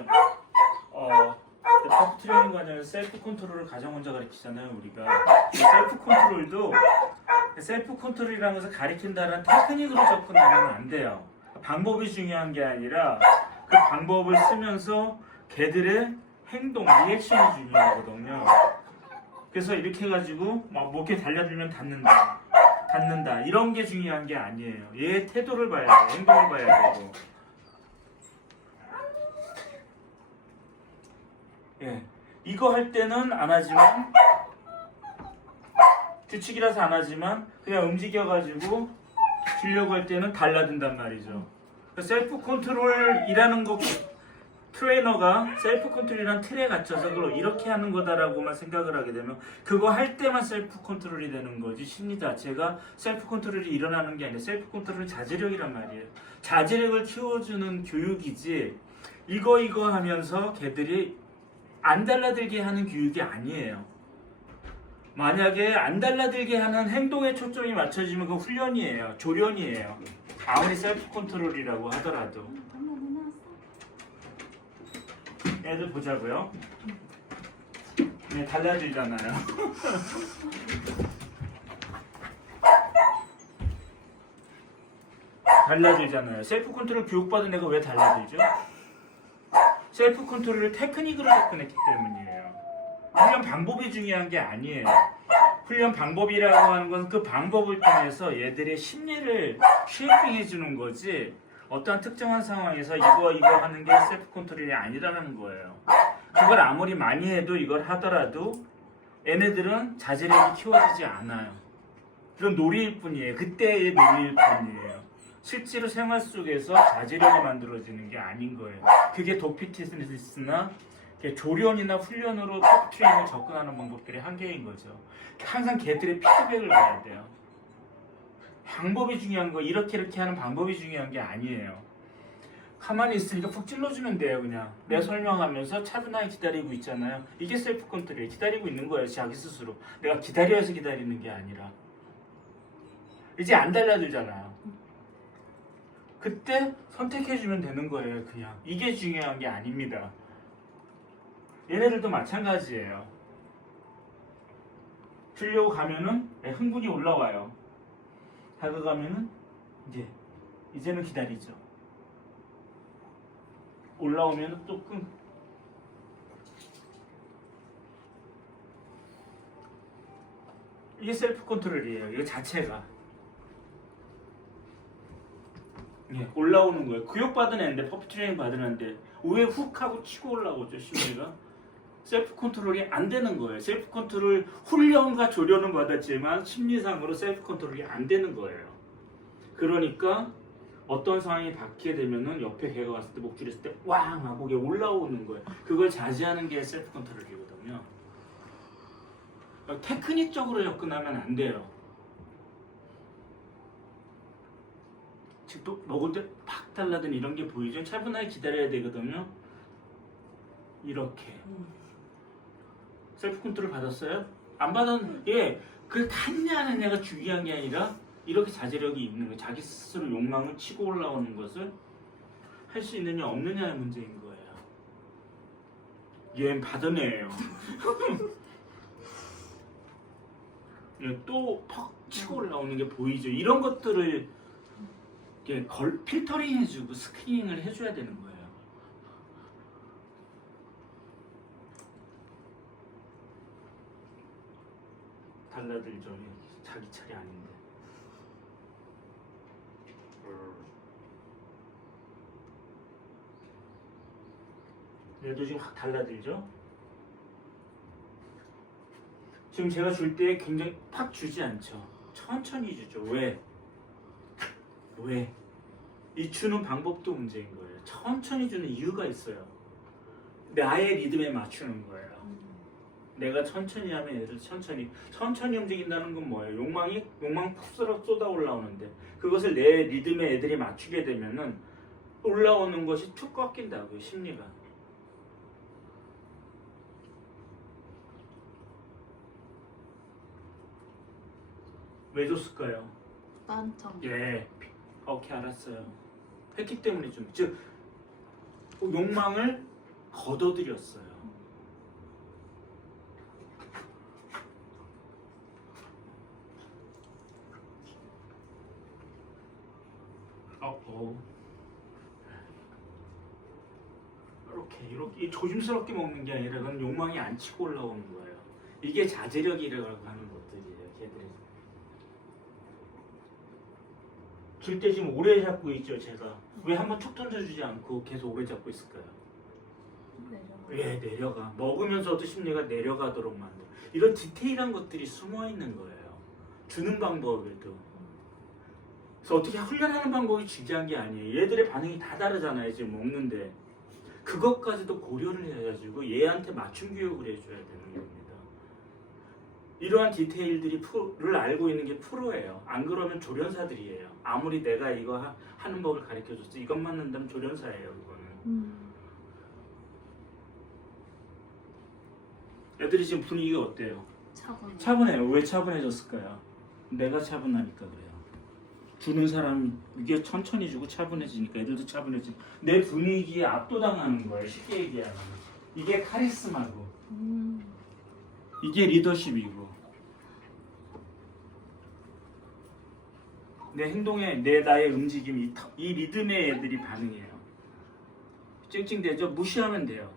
있죠. 퍼프 트레이닝 과정에서 셀프 컨트롤을 가장 먼저 가르치잖아요, 우리가. 셀프 컨트롤도 셀프 컨트롤이라는 것을 가리킨다는 테크닉으로 접근하면 안 돼요. 방법이 중요한 게 아니라 그 방법을 쓰면서 걔들의 행동, 리액션이 중요하거든요. 그래서 이렇게 해가지고 막 목에 달려들면 닿는다 이런 게 중요한 게 아니에요. 얘의 태도를 봐야 돼요. 행동을 봐야 되고. 예, 이거 할 때는 안 하지만 규칙이라서 안 하지만 그냥 움직여가지고 주려고 할 때는 달라든단 말이죠. 셀프 컨트롤이라는 거 트레이너가 셀프 컨트롤이란 틀에 갇혀서 그걸 이렇게 하는 거다라고만 생각을 하게 되면 그거 할 때만 셀프 컨트롤이 되는 거지 심리 자체가 셀프 컨트롤이 일어나는 게 아니라 셀프 컨트롤은 자제력이란 말이에요. 자제력을 키워주는 교육이지 이거 하면서 걔들이 안 달라들게 하는 교육이 아니에요. 만약에 안 달라들게 하는 행동에 초점이 맞춰지면 그건 훈련이에요. 조련이에요. 아무리 셀프 컨트롤이라고 하더라도. 애들 보자고요. 네, 달라지잖아요. 달라지잖아요. 셀프 컨트롤 교육받은 애가 왜 달라지죠? 셀프 컨트롤을 테크닉으로 접근했기 때문이에요. 훈련 방법이 중요한 게 아니에요. 훈련 방법이라고 하는 건 그 방법을 통해서 얘들의 심리를 쉐이핑해 주는 거지 어떠한 특정한 상황에서 이거 하는 게 셀프 컨트롤이 아니라는 거예요. 그걸 아무리 많이 해도 이걸 하더라도 얘네들은 자제력이 키워지지 않아요. 그건 놀이일 뿐이에요. 그때의 놀이일 뿐이에요. 실제로 생활 속에서 자제력이 만들어지는 게 아닌 거예요. 그게 도피티스나 조련이나 훈련으로 퍼프 트레이닝을 접근하는 방법들의 한계인 거죠. 항상 걔들의 피드백을 봐야 돼요. 방법이 중요한 거, 이렇게 하는 방법이 중요한 게 아니에요. 가만히 있으니까 푹 찔러주면 돼요, 그냥. 내가 설명하면서 차분하게 기다리고 있잖아요. 이게 셀프 컨트롤이에요. 기다리고 있는 거예요, 자기 스스로. 내가 기다려서 기다리는 게 아니라. 이제 안 달라들잖아요. 그때 선택해주면 되는 거예요, 그냥. 이게 중요한 게 아닙니다. 얘네들도 마찬가지예요. 주려고 가면은 흥분이 올라와요. 다가가면은 이제는 기다리죠. 올라오면은 또 이게 셀프 컨트롤이에요. 이거 자체가. 올라오는 거예요. 교육받은 애인데 퍼프 트레이닝 받은 애인데 왜 훅 하고 치고 올라오죠, 심리가? 셀프 컨트롤이 안 되는 거예요. 셀프 컨트롤 훈련과 조련은 받았지만 심리상으로 셀프 컨트롤이 안 되는 거예요. 그러니까 어떤 상황이 닿게 되면은 옆에 걔가 왔을 때 목줄이 있을 때 왕 하고 이게 올라오는 거예요. 그걸 자제하는 게 셀프 컨트롤이거든요. 테크닉적으로 접근하면 안 돼요. 지금 또 먹을 때 팍 달라든 이런 게 보이죠? 차분하게 기다려야 되거든요. 이렇게. 셀프 컨트롤 받았어요? 안 받았는데 그 탔냐 안 했냐가 중요한 게 아니라 이렇게 자제력이 있는 거예요. 자기 스스로 욕망을 치고 올라오는 것을 할 수 있느냐 없느냐의 문제인 거예요. 얘는 받은 애예요. 또 팍 치고 올라오는 게 보이죠. 이런 것들을 필터링 해주고 스크리닝을 해줘야 되는 거예요. 달라들죠. 자기 차례 아닌데. 얘도 지금 확 달라들죠. 지금 제가 줄 때 굉장히 팍 주지 않죠. 천천히 주죠. 왜? 이 주는 방법도 문제인 거예요. 천천히 주는 이유가 있어요. 나의 리듬에 맞추는 거예요. 내가 천천히 하면 애들 천천히 움직인다는 건 뭐예요? 욕망 푹 쏟아 올라오는데 그것을 내 리듬에 애들이 맞추게 되면은 올라오는 것이 툭 꺾인다고요, 심리가. 왜 줬을까요? 딴청. 오케이, 알았어요. 했기 때문에 좀, 즉 욕망을 걷어들였어요. 이렇게 조심스럽게 먹는 게 아니라 그건 욕망이 안 치고 올라오는 거예요. 이게 자제력이라고 하는 것들이에요. 걔들이 줄 때 지금 오래 잡고 있죠. 제가 왜 한번 툭 던져주지 않고 계속 오래 잡고 있을까요? 왜 내려가 먹으면서도 심리가 내려가도록 만들 이런 디테일한 것들이 숨어 있는 거예요. 주는 방법에도. 그래서 어떻게 훈련하는 방법이 중요한 게 아니에요. 얘들의 반응이 다 다르잖아요. 지금 먹는데 그것까지도 고려를 해가지고 얘한테 맞춤 교육을 해줘야 되는 겁니다. 이러한 디테일들을 알고 있는 게 프로예요. 안 그러면 조련사들이에요. 아무리 내가 이거 하는 법을 가르쳐줬어 이것만 한다면 조련사예요. 그거는. 애들이 지금 분위기가 어때요? 차분해요. 왜 차분해졌을까요? 내가 차분하니까 그래요. 주는 사람이 이게 천천히 주고 차분해지니까 애들도 차분해지. 내 분위기에 압도당하는 거예요. 쉽게 얘기하면 이게 카리스마고 이게 리더십이고 내 행동에 나의 움직임 이 리듬에 애들이 반응해요. 찡찡대죠? 무시하면 돼요.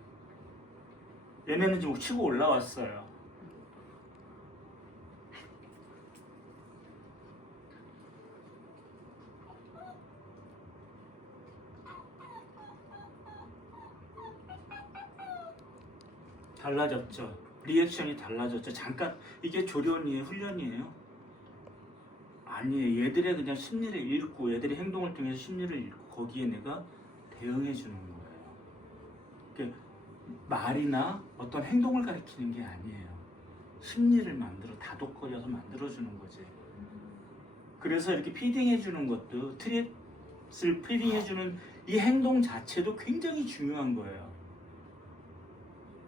얘네는 지금 치고 올라왔어요. 달라졌죠. 리액션이 달라졌죠. 잠깐 이게 조련이에요? 훈련이에요? 아니에요. 얘들의 그냥 심리를 읽고 얘들의 행동을 통해서 심리를 읽고 거기에 내가 대응해 주는 거예요. 그러니까 말이나 어떤 행동을 가리키는 게 아니에요. 심리를 다독거려서 만들어주는 거지. 그래서 이렇게 피딩해 주는 것도 트릿을 피딩해 주는 이 행동 자체도 굉장히 중요한 거예요.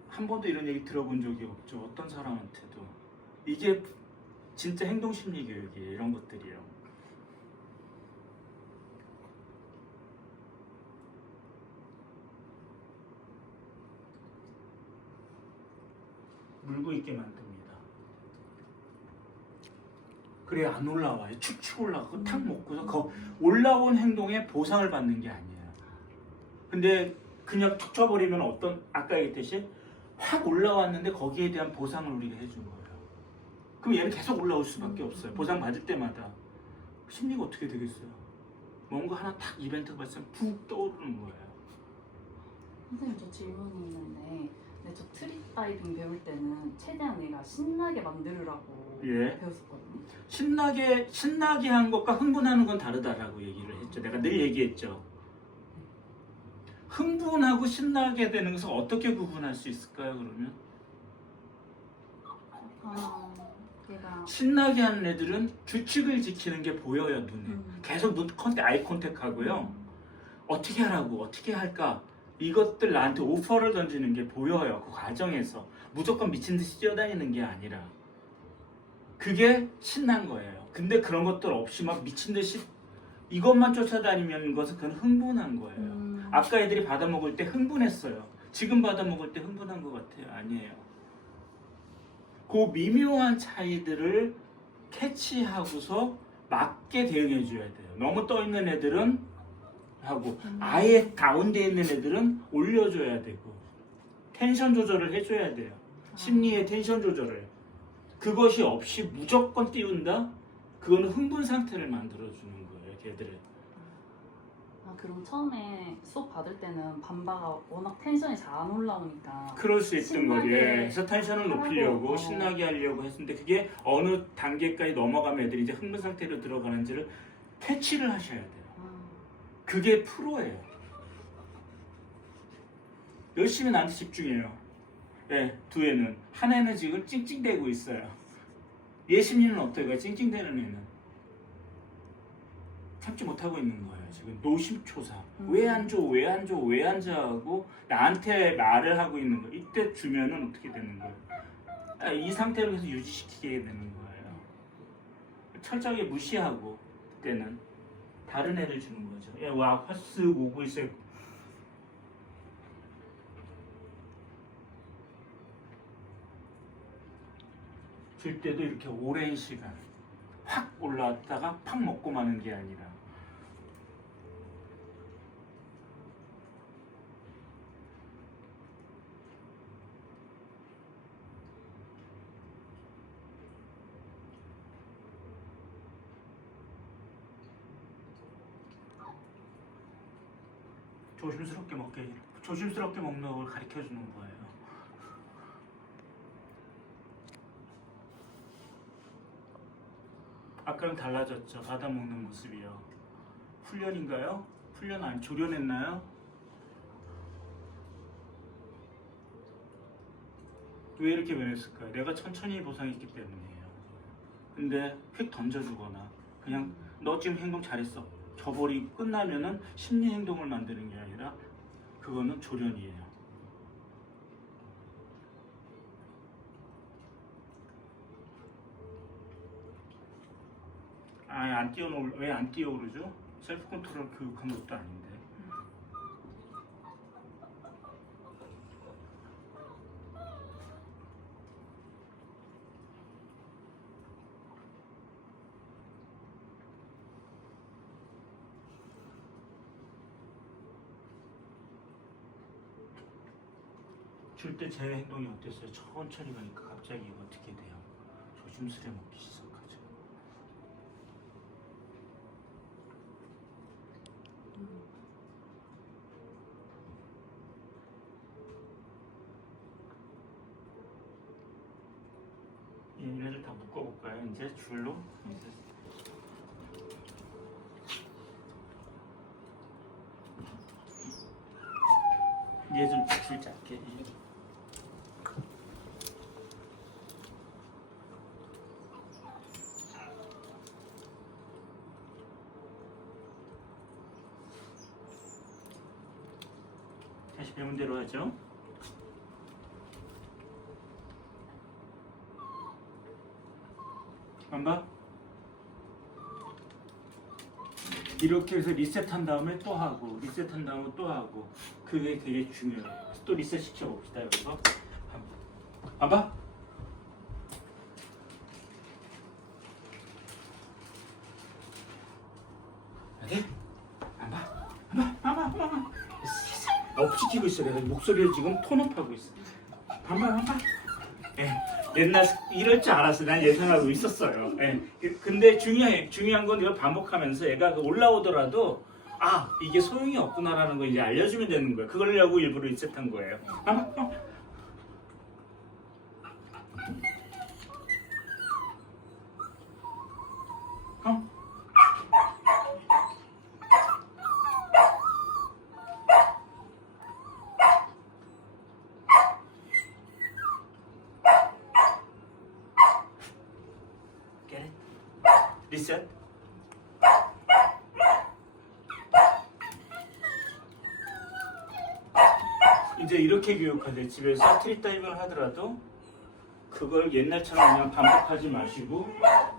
한 번도 이런 얘기 들어본 적이 없죠. 어떤 사람한테도. 이게 진짜 행동심리 교육이에요. 이런 것들이요. 물고 있게 만듭니다. 그래 안 올라와요. 축축 올라가고 탁 먹고서 올라온 행동에 보상을 받는 게 아니에요. 근데 그냥 툭 쳐버리면 아까 얘기했듯이 확 올라왔는데 거기에 대한 보상을 우리가 해준 거예요. 그럼 얘는 계속 올라올 수밖에 없어요. 보상 받을 때마다. 심리가 어떻게 되겠어요? 뭔가 하나 탁 이벤트가 발생 푹 떠오르는 거예요. 선생님 저 질문이 있는데 저 트릿 다이빙 배울 때는 최대한 얘가 신나게 만들으라고 배웠었거든요. 신나게 한 것과 흥분하는 건 다르다라고 얘기를 했죠. 내가 늘 얘기했죠. 흥분하고 신나게 되는 것을 어떻게 구분할 수 있을까요? 그러면 신나게 하는 애들은 규칙을 지키는 게 보여요. 눈에 계속 아이 컨택하고요. 어떻게 하라고 어떻게 할까 이것들 나한테 오퍼를 던지는 게 보여요. 그 과정에서 무조건 미친 듯이 뛰어다니는 게 아니라 그게 신난 거예요. 근데 그런 것들 없이 막 미친 듯이 이것만 쫓아다니면 그건 흥분한 거예요. 아까 애들이 받아먹을 때 흥분했어요. 지금 받아먹을 때 흥분한 것 같아요. 아니에요. 그 미묘한 차이들을 캐치하고서 맞게 대응해 줘야 돼요. 너무 떠있는 애들은 하고 아예 가운데 있는 애들은 올려줘야 되고 텐션 조절을 해줘야 돼요. 심리의 텐션 조절을. 그것이 없이 무조건 띄운다? 그거는 흥분 상태를 만들어주는 거예요. 걔들은. 그럼 처음에 수업 받을 때는 반바가 워낙 텐션이 잘 안 올라오니까 그럴 수 있던 거지. 그래서 텐션을 높이려고 신나게 하려고 했는데 그게 어느 단계까지 넘어가면 애들이 이제 흥분 상태로 들어가는지를 캐치를 하셔야 돼요. 그게 프로예요. 열심히 나한테 집중해요. 네, 두 애는. 한 애는 지금 찡찡대고 있어요. 얘 심리는 어때요? 찡찡대는 애는 참지 못하고 있는 거예요. 지금 노심초사. 왜 안 줘? 왜 안 줘? 왜 안 줘? 하고 나한테 말을 하고 있는 거예요. 이때 주면은 어떻게 되는 거예요? 이 상태로 계속 유지시키게 되는 거예요. 철저하게 무시하고 그때는 다른 애를 주는 거죠. 와 화스 오고 있어요. 줄 때도 이렇게 오랜 시간 확 올라왔다가 팍 먹고 마는 게 아니라 조심스럽게 먹는 걸 가르쳐 주는 거예요. 아까랑 달라졌죠. 받아 먹는 모습이요. 훈련인가요? 훈련 안 조련했나요? 왜 이렇게 변했을까요? 내가 천천히 보상했기 때문이에요. 근데 휙 던져주거나 그냥 너 지금 행동 잘했어 줘버리고 끝나면은 심리 행동을 만드는 게 아니라 그거는 조련이에요. 왜 안 뛰어오르죠? 셀프 컨트롤 교육한 것도 아닌데. 줄 때 제 행동이 어땠어요? 천천히 가니까 갑자기 어떻게 돼요? 조심스레 먹기 시작하죠. 얘네를 다 묶어볼까요? 이제 줄로? 얘 좀 줄 짧게. 다시 배운 대로 하죠. 안 봐? 이렇게 해서 리셋한 다음에 또 하고 리셋한 다음에 또 하고 그게 되게 중요해요. 또 리셋 시켜봅시다. 여기서 안 봐? 어디? 안 봐? 안 봐? 업 시키고 있어. 내가 목소리를 지금 톤업하고 있어. 안 봐? 예. 옛날 이럴 줄 알았어. 난 예상하고 있었어요. 예. 근데 중요한 건 이걸 반복하면서 얘가 올라오더라도 아 이게 소용이 없구나라는 거 이제 알려주면 되는 거예요. 그걸려고 일부러 리셋한 거예요. 리셋. 이제 이렇게 교육하세요. 집에서 트리 다이빙을 하더라도 그걸 옛날처럼 그냥 반복하지 마시고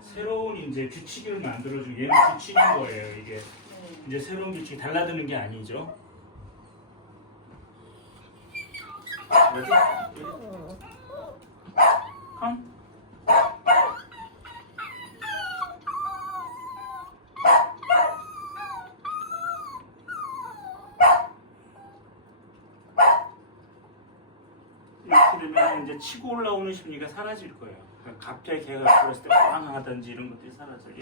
새로운 이제 규칙을 만들어주고 얘는 규칙인 거예요. 이게 이제 새로운 규칙이 달라드는 게 아니죠. 어디? 컴. 이렇게 되면 이제 치고 올라오는 심리가 사라질 거예요. 그러니까 갑자기 걔가 그랬을 때 빵하다든지 이런 것들이 사라져요.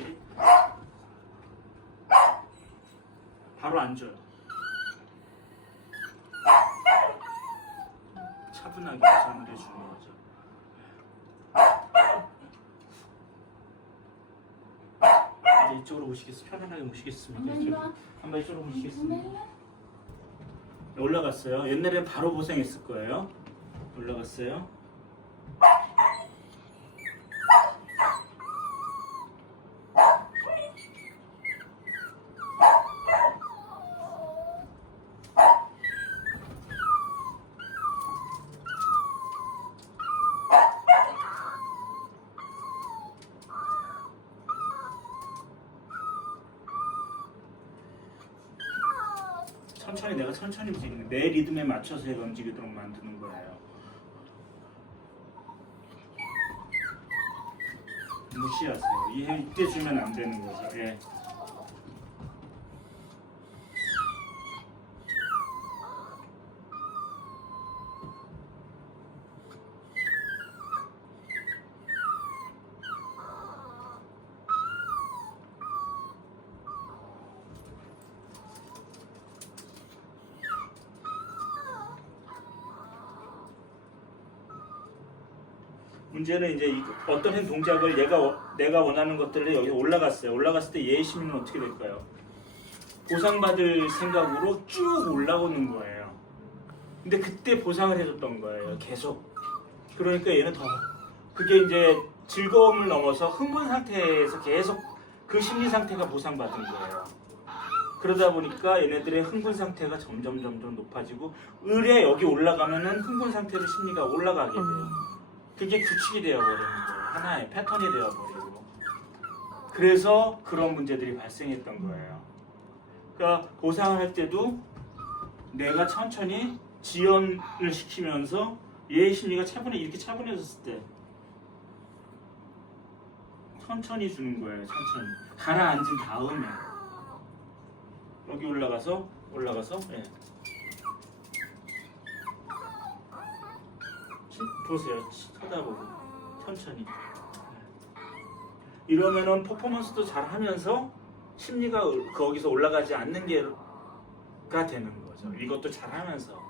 바로 앉아요. 차분하게 정리해 주는 거죠. 이제 이쪽으로 오시겠습니다. 편안하게 모시겠습니다. 한번 이쪽으로 모시겠습니다. 올라갔어요. 옛날엔 바로 고생했을 거예요. 올라갔어요. 내가 천천히 움직이는 내 리듬에 맞춰서 얘가 움직이도록 만드는 거예요. 무시하세요. 이때 주면 안 되는 거죠. 예. 문제는 이제 어떤 동작을 내가 원하는 것들을 여기 올라갔어요. 올라갔을 때 얘의 심리는 어떻게 될까요? 보상받을 생각으로 쭉 올라오는 거예요. 근데 그때 보상을 해줬던 거예요. 계속. 그러니까 얘는 더 그게 이제 즐거움을 넘어서 흥분 상태에서 계속 그 심리 상태가 보상받은 거예요. 그러다 보니까 얘네들의 흥분 상태가 점점 높아지고 을에 여기 올라가면은 흥분 상태로 심리가 올라가게 돼요. 그게 규칙이 되어버리는 거예요. 하나의 패턴이 되어버리고. 그래서 그런 문제들이 발생했던 거예요. 그러니까 보상을 할 때도 내가 천천히 지연을 시키면서 얘의 심리가 이렇게 차분해졌을 때 천천히 주는 거예요. 천천히 가라앉은 다음에 여기 올라가서 예. 보세요. 쳐다보고 천천히. 이러면은 퍼포먼스도 잘 하면서 심리가 거기서 올라가지 않는 게가 되는 거죠. 이것도 잘 하면서.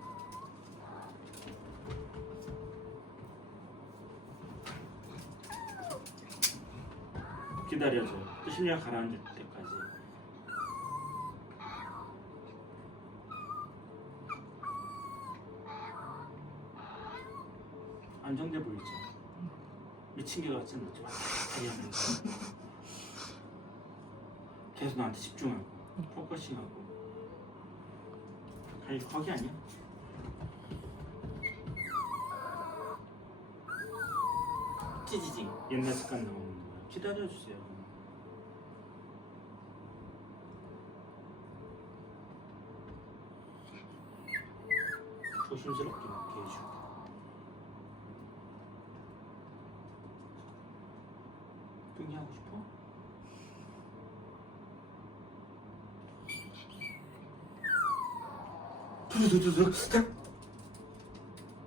기다려줘. 또 심리가 가라앉을 때까지. 안정돼 보이죠? 미친 개 같지 않죠? 계속 나한테 집중하고 포커싱하고. 아니 거기 아니야? 찌지징 옛날 습관 나오는 거야. 기다려주세요. 조심스럽게 먹게 해주고. 뚱이 하고 싶어? 두두두두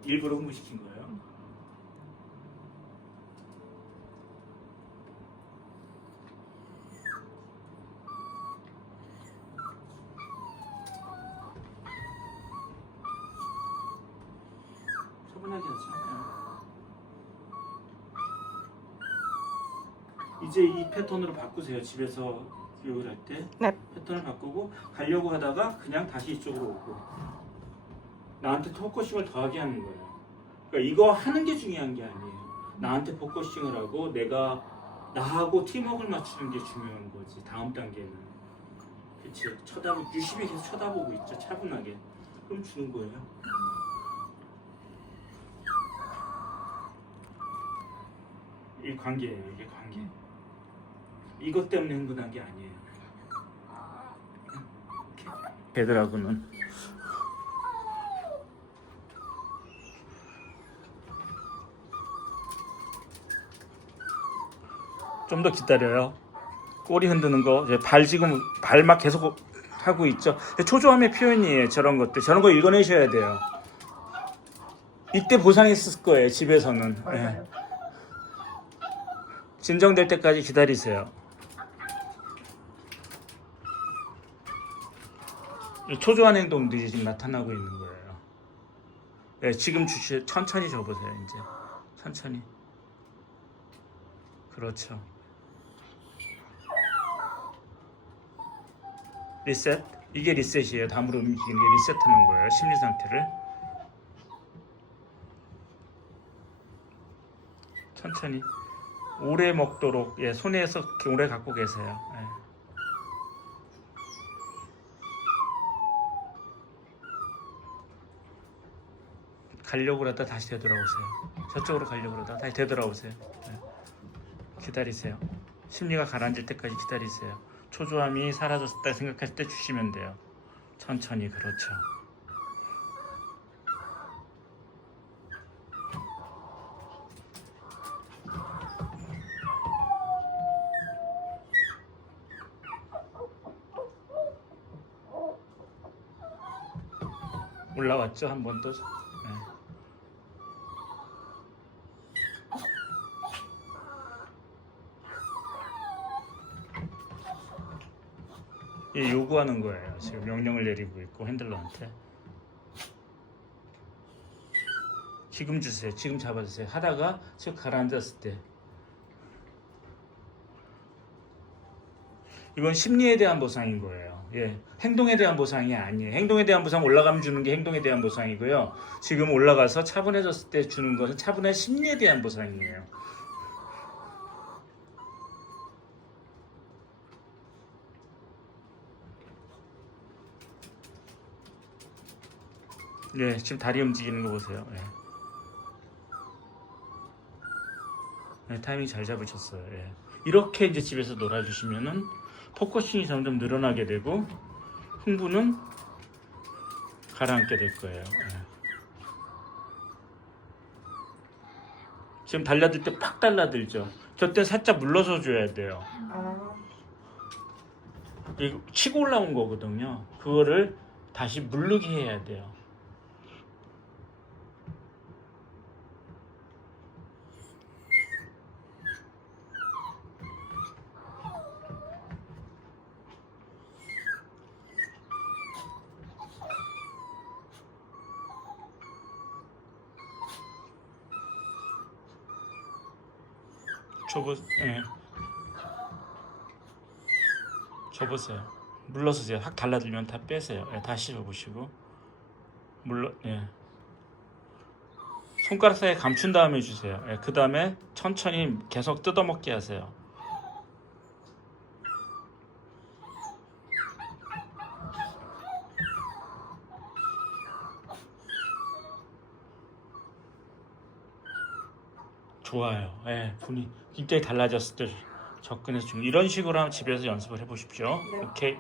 일부러 흥분시킨 거예요. 차분하게 하자. 이제 이 패턴으로 바꾸세요. 집에서 교육을 할 때. 네. 패턴을 바꾸고 가려고 하다가 그냥 다시 이쪽으로 오고 나한테 포커싱을 더하게 하는 거예요. 그러니까 이거 하는 게 중요한 게 아니에요. 나한테 포커싱을 하고 내가 나하고 팀워크를 맞추는 게 중요한 거지. 다음 단계는. 그치? 유심히 계속 쳐다보고 있죠. 차분하게. 그럼 주는 거예요. 이게 관계예요. 이게 관계. 이것 때문에 흥분한 게 아니에요. 걔들하고는 좀 더 기다려요. 꼬리 흔드는 거, 지금 발 막 계속 하고 있죠. 초조함의 표현이에요. 저런 것들, 저런 거 읽어내셔야 돼요. 이때 보상했을 거예요. 집에서는. 네. 진정될 때까지 기다리세요. 초조한 행동들이 지금 나타나고 있는 거예요. 네, 지금 천천히 줘보세요. 이제 천천히. 그렇죠. 리셋. 이게 리셋이에요. 다음으로 움직이는 게 리셋하는 거예요. 심리 상태를. 천천히. 오래 먹도록 손에서 오래 갖고 계세요. 가려고 그러다 다시 되돌아오세요. 저쪽으로 가려고 그러다 다시 되돌아오세요. 기다리세요. 심리가 가라앉을 때까지 기다리세요. 초조함이 사라졌다 생각할 때 주시면 돼요. 천천히. 그렇죠. 올라왔죠? 한 번 또. 예, 요구하는 거예요. 지금 명령을 내리고 있고 핸들러한테. 지금 주세요. 지금 잡아주세요. 하다가 쭉 가라앉았을 때. 이건 심리에 대한 보상인 거예요. 예, 행동에 대한 보상이 아니에요. 행동에 대한 보상 올라가면 주는 게 행동에 대한 보상이고요. 지금 올라가서 차분해졌을 때 주는 것은 차분한 심리에 대한 보상이에요. 예, 지금 다리 움직이는 거 보세요. 예. 네, 타이밍 잘 잡으셨어요. 예. 이렇게 이제 집에서 놀아주시면은 포커싱이 점점 늘어나게 되고 흥분은 가라앉게 될 거예요. 예. 지금 달라들 때 팍 달라들죠. 저때 살짝 물러서 줘야 돼요. 이거 치고 올라온 거거든요. 그거를 다시 물르게 해야 돼요. 예. 접으세요. 물러서세요. 확 달라들면 다 빼세요. 예, 다시 접으시고 예. 손가락 사이에 감춘 다음에 주세요. 예, 그 다음에 천천히 계속 뜯어먹게 하세요. 좋아요. 예, 분이 굉장히 달라졌을 때 접근해서 좀 이런 식으로 한번 집에서 연습을 해보십시오. 네. 오케이.